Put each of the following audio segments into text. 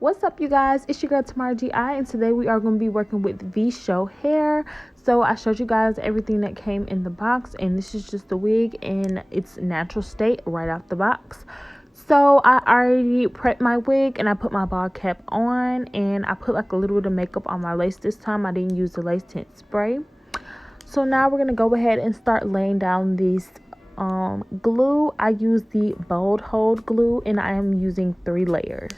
What's up, you guys? It's your girl Tymarrahgi, and today we are going to be working with VSHOWHAIR. So I showed you guys everything that came in the box, and this is just the wig in its natural state right out the box. So I already prepped my wig and I put my ball cap on, and I put like a little bit of makeup on my lace this time. I didn't use the lace tint spray. So now we're going to go ahead and start laying down these glue. I use the bold hold glue, and I am using 3 layers.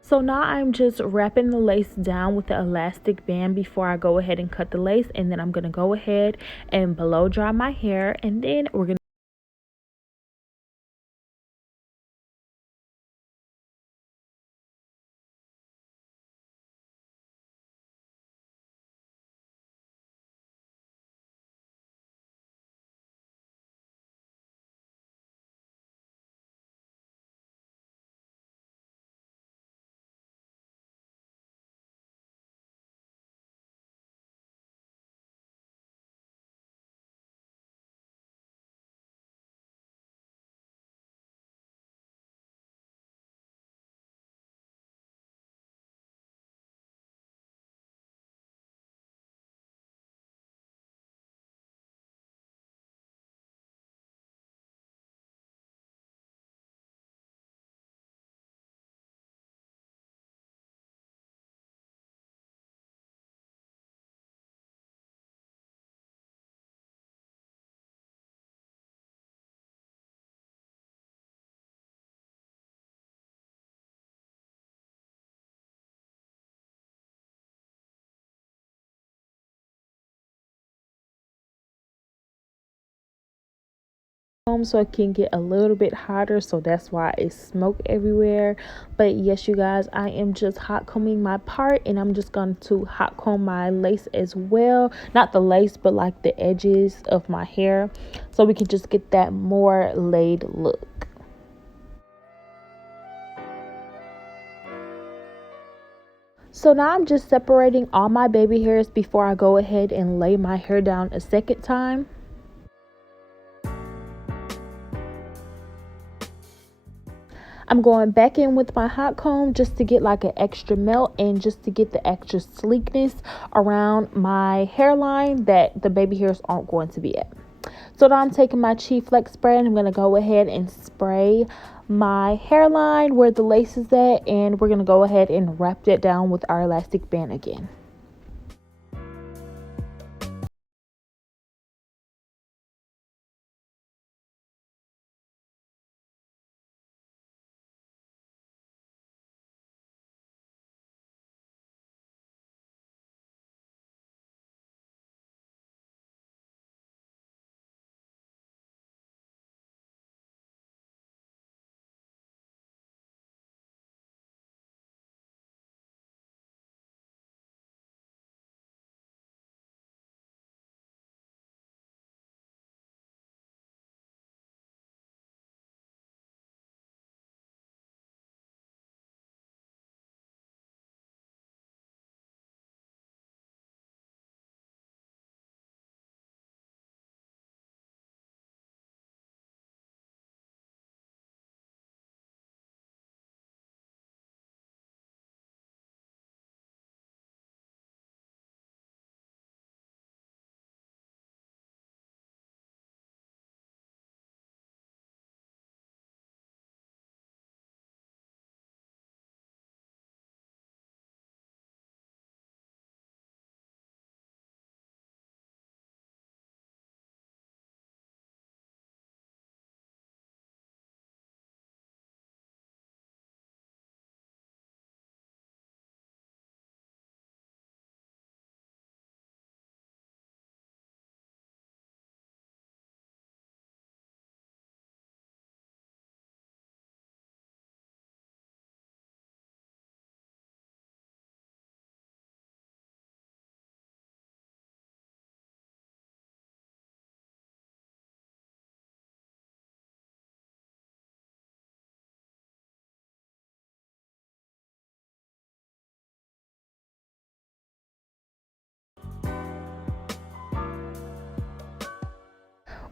So now I'm just wrapping the lace down with the elastic band before I go ahead and cut the lace, and then I'm going to go ahead and blow dry my hair, and then we're going to comb so it can get a little bit hotter, so that's why it's smoke everywhere. But yes, you guys, I am just hot combing my part, and I'm just going to hot comb my lace as well. Not the lace, but like the edges of my hair, so we can just get that more laid look. So now I'm just separating all my baby hairs before I go ahead and lay my hair down a second time. I'm going back in with my hot comb just to get like an extra melt and just to get the extra sleekness around my hairline that the baby hairs aren't going to be at. So now I'm taking my Chi Flex spray, and I'm going to go ahead and spray my hairline where the lace is at, and we're going to go ahead and wrap it down with our elastic band again.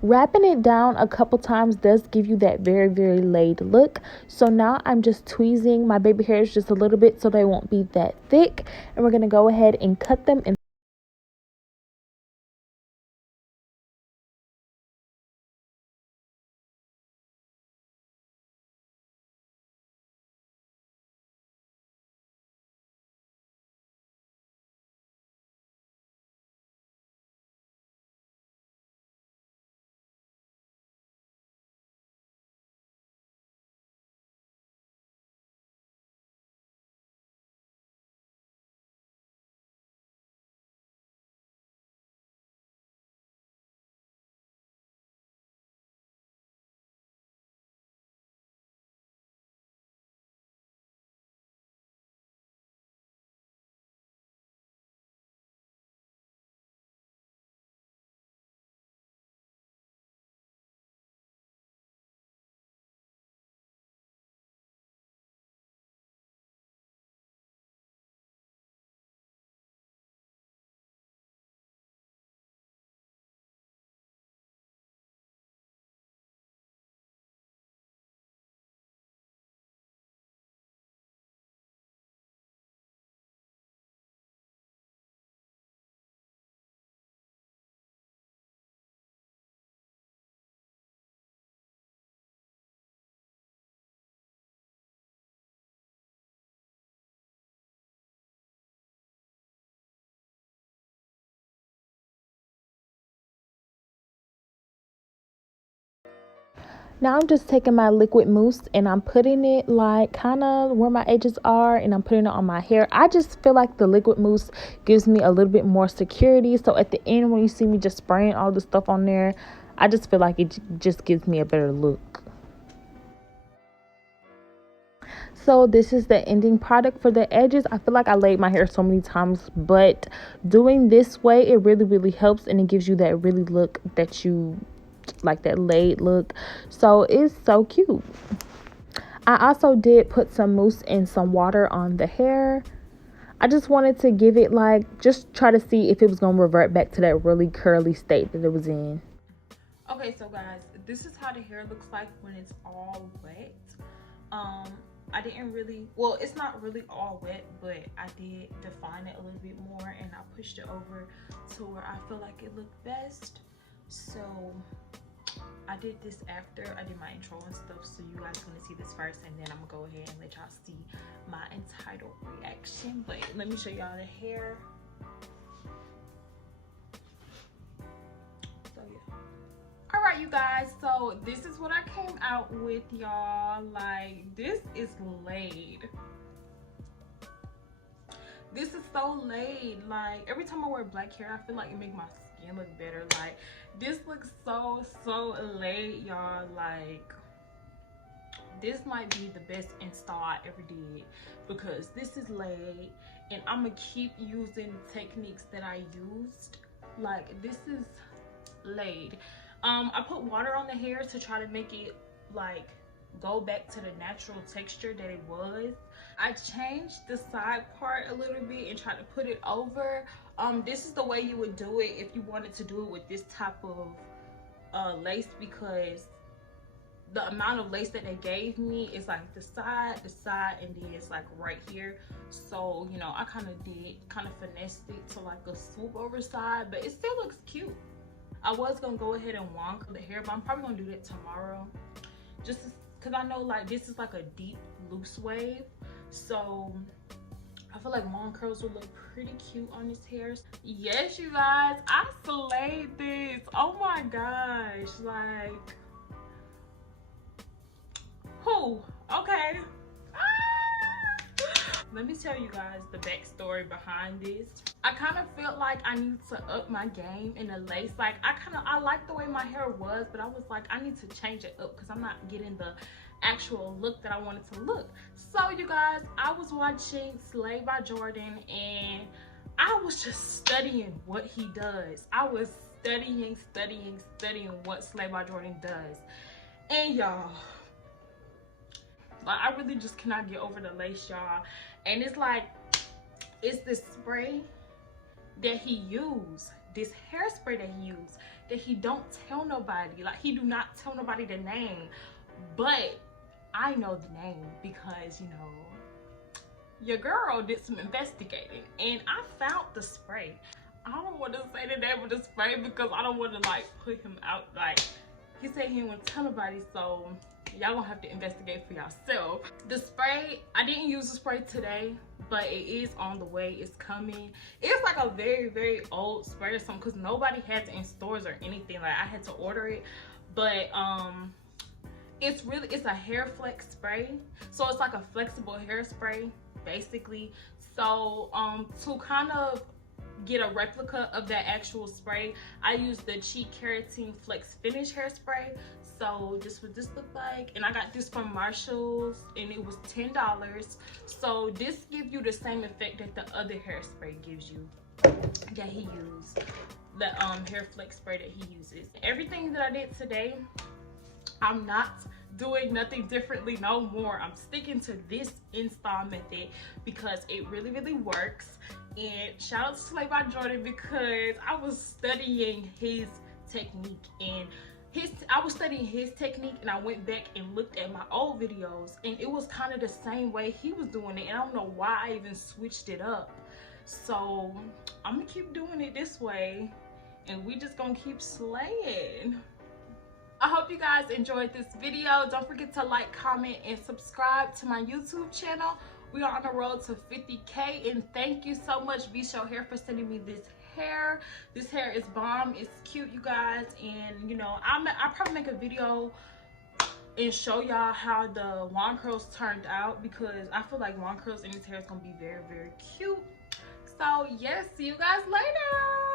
Wrapping it down a couple times does give you that very, very laid look. So now I'm just tweezing my baby hairs just a little bit so they won't be that thick. And we're going to go ahead and cut them in. Now I'm just taking my liquid mousse and I'm putting it like kind of where my edges are, and I'm putting it on my hair. I just feel like the liquid mousse gives me a little bit more security. So at the end, when you see me just spraying all the stuff on there, I just feel like it just gives me a better look. So this is the ending product for the edges. I feel like I laid my hair so many times, but doing this way, it really, really helps, and it gives you that really look that you like, that laid look. So it's so cute. I also did put some mousse and some water on the hair. I just wanted to give it like, just try to see if it was going to revert back to that really curly state that it was in. Okay, so guys, this is how the hair looks like when it's all wet. I didn't really, well, it's not really all wet, but I did define it a little bit more, and I pushed it over to where I feel like it looked best. So I did this after I did my intro and stuff, so you guys gonna see this first, and then I'm gonna go ahead and let y'all see my entitled reaction. But let me show y'all the hair. So yeah. All right, you guys, so this is what I came out with, y'all. Like, this is laid. This is so laid. Like, every time I wear black hair, I feel like it makes my skin look better. Like, this looks so laid, y'all. Like, this might be the best install I ever did, because this is laid, and I'm gonna keep using the techniques that I used. Like, this is laid. I put water on the hair to try to make it like go back to the natural texture that it was. I changed the side part a little bit and tried to put it over. This is the way you would do it if you wanted to do it with this type of lace, because the amount of lace that they gave me is like the side, and then it's like right here. So, you know, I kind of finessed it to like a swoop over side, but it still looks cute. I was gonna go ahead and wand curl the hair, but I'm probably gonna do that tomorrow, just because I know like this is like a deep loose wave, so I feel like wand curls would look pretty cute on this hair. Yes, you guys, I slayed this. Oh my gosh, like, who? Okay. Let me tell you guys the backstory behind this. I kind of felt like I need to up my game in the lace. Like, I like the way my hair was, but I was like, I need to change it up because I'm not getting the actual look that I wanted to look. So you guys, I was watching Slay by Jordan, and I was just studying what he does. I was studying what Slay by Jordan does. And y'all, like, I really just cannot get over the lace, y'all. And it's like, it's this spray that he used this hairspray that he used that he don't tell nobody. Like, he do not tell nobody the name, but I know the name because, you know, your girl did some investigating and I found the spray. I don't want to say the name of the spray because I don't want to like put him out. Like, he said he didn't want to tell nobody, so y'all gonna have to investigate for yourself. The spray, I didn't use the spray today, but it is on the way. It's coming. It's like a very, very old spray or something because nobody has it in stores or anything. Like, I had to order it, but it's a hair flex spray, so it's like a flexible hairspray basically. So to kind of get a replica of that actual spray, I used the Cheek Keratin Flex Finish hairspray. So this would this look like, and I got this from Marshall's and it was $10. So this gives you the same effect that the other hairspray gives you that he used, the hair flex spray that he uses. Everything that I did today, I'm not doing nothing differently no more. I'm sticking to this install method because it really, really works. And shout out to Slay by Jordan because I was studying his technique and I was studying his technique and I went back and looked at my old videos and it was kind of the same way he was doing it, and I don't know why I even switched it up. So I'm gonna keep doing it this way and we just gonna keep slaying. I hope you guys enjoyed this video. Don't forget to like, comment, and subscribe to my YouTube channel. We are on the road to 50K, and thank you so much VSHOWHAIR for sending me this hair. This hair is bomb. It's cute, you guys, and you know, I'll probably make a video and show y'all how the wand curls turned out because I feel like wand curls in this hair is gonna be very, very cute. So yes, see you guys later.